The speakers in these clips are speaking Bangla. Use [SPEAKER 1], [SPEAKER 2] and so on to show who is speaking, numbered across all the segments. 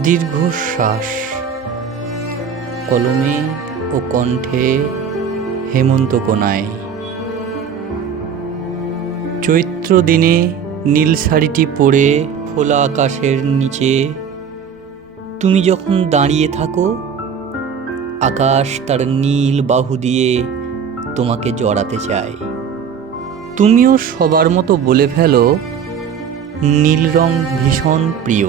[SPEAKER 1] দীর্ঘশ্বাস। কলমে ও কণ্ঠে হেমন্ত কোনায় চৈত্র দিনে নীল শাড়িটি পরে খোলা আকাশের নিচে তুমি যখন দাঁড়িয়ে থাকো, আকাশ তার নীল বাহু দিয়ে তোমাকে জড়াতে চায়। তুমিও সবার মতো বলে ফেলো, নীল রং ভীষণ প্রিয়।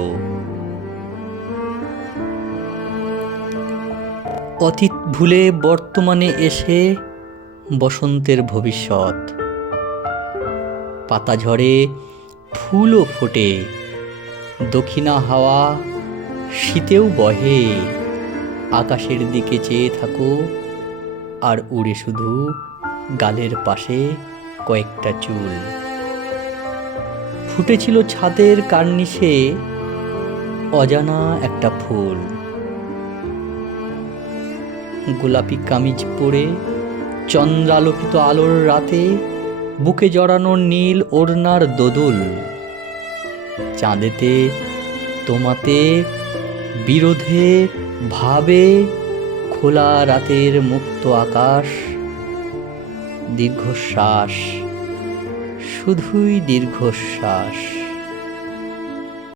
[SPEAKER 1] অতীত ভুলে বর্তমানে এসে বসন্তের ভবিষ্যৎ। পাতা ঝরে, ফুলও ফোটে, দক্ষিণা হাওয়া শীতেও বহে। আকাশের দিকে চেয়ে থাকো, আর উড়ে শুধু গালের পাশে কয়েকটা চুল। ফুটেছিল ছাদের কার্নিশে, অজানা একটা ফুল। গোলাপি কামিজ পরে, চন্দ্রালোকিত আলোর রাতে, বুকে জড়ানো নীল ওড়নার দোদুল। চাঁদেতে তোমাতে বিরোধে ভাবে খোলা রাতের মুক্ত আকাশ। দীর্ঘশ্বাস, শুধুই দীর্ঘশ্বাস।